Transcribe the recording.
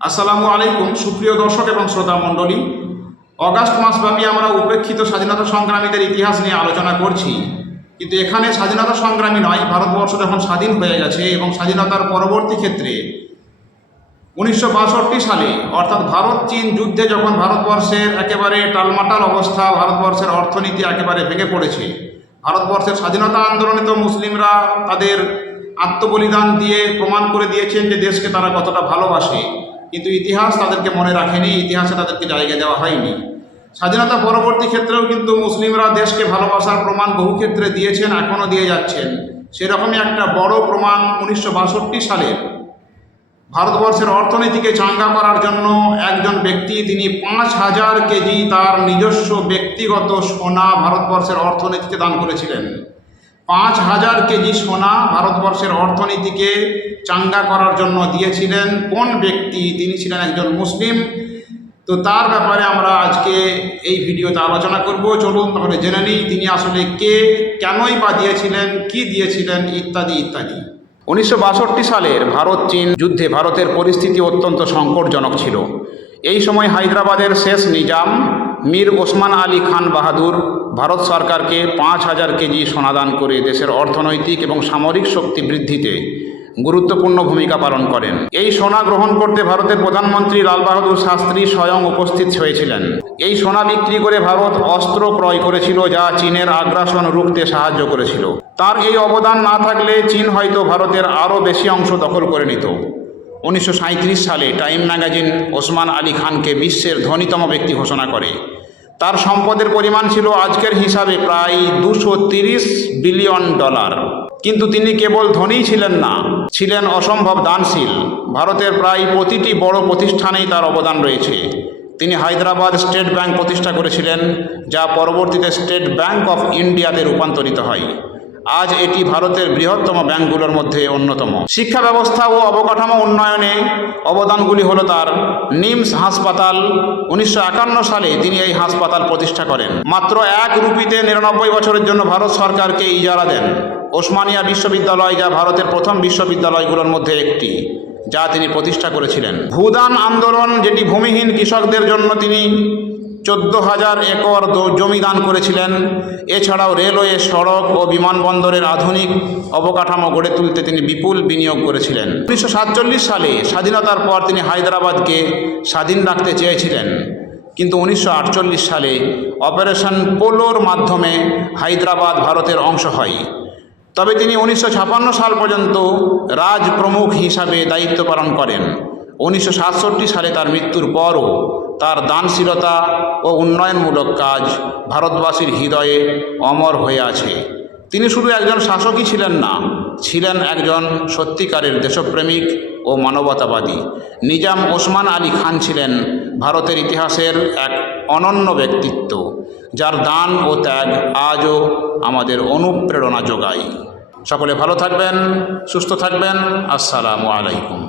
আসসালামু আলাইকুম, সুপ্রিয় দর্শক এবং শ্রোতা মণ্ডলী। অগাস্ট মাসব্যাপী আমরা উপেক্ষিত স্বাধীনতা সংগ্রামীদের ইতিহাস নিয়ে আলোচনা করছি। কিন্তু এখানে স্বাধীনতা সংগ্রামী নয়, ভারতবর্ষ যখন স্বাধীন হয়ে গেছে এবং স্বাধীনতার পরবর্তী ক্ষেত্রে উনিশশো বাষট্টি সালে, অর্থাৎ ভারত চীন যুদ্ধে যখন ভারতবর্ষের একেবারে টালমাটাল অবস্থা, ভারতবর্ষের অর্থনীতি একেবারে ভেঙে পড়েছে, ভারতবর্ষের স্বাধীনতা আন্দোলনে তো মুসলিমরা তাদের আত্মবলিদান দিয়ে প্রমাণ করে দিয়েছেন যে দেশকে তারা কতটা ভালোবাসে। কিন্তু ইতিহাস তাদেরকে মনে রাখেনি, ইতিহাসে তাদেরকে জায়গা দেওয়া হয়নি। স্বাধীনতা পরবর্তী ক্ষেত্রেও কিন্তু মুসলিমরা দেশকে ভালোবাসার প্রমাণ বহু ক্ষেত্রে দিয়েছেন এখনও দিয়ে যাচ্ছেন। সেরকমই একটা বড় প্রমাণ উনিশশো সালের ভারতবর্ষের অর্থনীতিকে চাঙ্গা করার জন্য একজন ব্যক্তি, তিনি পাঁচ হাজার কেজি তার নিজস্ব ব্যক্তিগত সোনা ভারতবর্ষের অর্থনীতিতে দান করেছিলেন। পাঁচ হাজার কেজি সোনা ভারতবর্ষের অর্থনীতিকে চাঙ্গা করার জন্য দিয়েছিলেন। কোন ব্যক্তি? তিনি ছিলেন একজন মুসলিম। তো তার ব্যাপারে আমরা আজকে এই ভিডিওতে আলোচনা করব। চলুন তাহলে জেনে নিই তিনি আসলে কে, কেনই বা দিয়েছিলেন, কি দিয়েছিলেন, ইত্যাদি ইত্যাদি। উনিশশো বাষট্টি সালের ভারত চীন যুদ্ধে ভারতের পরিস্থিতি অত্যন্ত সংকটজনক ছিল। এই সময় হায়দ্রাবাদের শেষ নিজাম, মীর ওসমান আলী খান বাহাদুর ভারত সরকারকে পাঁচ হাজার কেজি সোনাদান করে দেশের অর্থনৈতিক এবং সামরিক শক্তি বৃদ্ধিতে গুরুত্বপূর্ণ ভূমিকা পালন করেন। এই সোনা গ্রহণ করতে ভারতের প্রধানমন্ত্রী লাল বাহাদুর শাস্ত্রী স্বয়ং উপস্থিত হয়েছিলেন। এই সোনা বিক্রি করে ভারত অস্ত্র ক্রয় করেছিল যা চীনের আগ্রাসন রুখতে সাহায্য করেছিল। তার এই অবদান না থাকলে চীন হয়তো ভারতের আরও বেশি অংশ দখল করে নিত। উনিশশো সাঁইত্রিশ সালে টাইম ম্যাগাজিন ওসমান আলী খানকে বিশ্বের ধনীতম ব্যক্তি ঘোষণা করে। তার সম্পদের পরিমাণ ছিল আজকের হিসাবে প্রায় দুশো বিলিয়ন ডলার। কিন্তু তিনি কেবল ধনীই ছিলেন না, ছিলেন অসম্ভব দানশীল। ভারতের প্রায় প্রতিটি বড় প্রতিষ্ঠানেই তার অবদান রয়েছে। তিনি হায়দ্রাবাদ স্টেট ব্যাংক প্রতিষ্ঠা করেছিলেন, যা পরবর্তীতে স্টেট ব্যাংক অফ ইন্ডিয়াতে রূপান্তরিত হয়। আজ এটি ভারতের বৃহত্তম ব্যাংকগুলোর মধ্যে অন্যতম। শিক্ষা ব্যবস্থা ও অবকাঠামো উন্নয়নে অবদানগুলি হলো তার। নিমস হাসপাতাল উনিশশো একান্ন সালে তিনি এই হাসপাতাল প্রতিষ্ঠা করেন। মাত্র এক রুপিতে নিরানব্বই বছরের জন্য ভারত সরকারকে ইজারা দেন। ওসমানিয়া বিশ্ববিদ্যালয় যা ভারতের প্রথম বিশ্ববিদ্যালয়গুলোর মধ্যে একটি, যা তিনি প্রতিষ্ঠা করেছিলেন। ভূদান আন্দোলন, যেটি ভূমিহীন কৃষকদের জন্য তিনি চোদ্দ হাজার একর জমি দান করেছিলেন। এছাড়াও রেলওয়ে, সড়ক ও বিমানবন্দরের আধুনিক অবকাঠামো গড়ে তুলতে তিনি বিপুল বিনিয়োগ করেছিলেন। উনিশশো সাতচল্লিশ সালে স্বাধীনতার পর তিনি হায়দ্রাবাদকে স্বাধীন রাখতে চেয়েছিলেন। কিন্তু উনিশশো আটচল্লিশ সালে অপারেশন পোলোর মাধ্যমে হায়দ্রাবাদ ভারতের অংশ হয়। তবে তিনি উনিশশো সাল পর্যন্ত রাজ প্রমুখ হিসাবে দায়িত্ব পালন করেন। উনিশশো সাতষট্টি সালে তার মৃত্যুর পরও তার দানশীলতা ও উন্নয়নমূলক কাজ ভারতবাসীর হৃদয়ে অমর হয়ে আছে। তিনি শুধু একজন শাসকই ছিলেন না, ছিলেন একজন সত্যিকারের দেশপ্রেমিক ও মানবতাবাদী। নিজাম ওসমান আলী খান ছিলেন ভারতের ইতিহাসের এক অনন্য ব্যক্তিত্ব, যার দান ও ত্যাগ আজও আমাদের অনুপ্রেরণা যোগায়। সকলে ভালো থাকবেন, সুস্থ থাকবেন। আসসালামু আলাইকুম।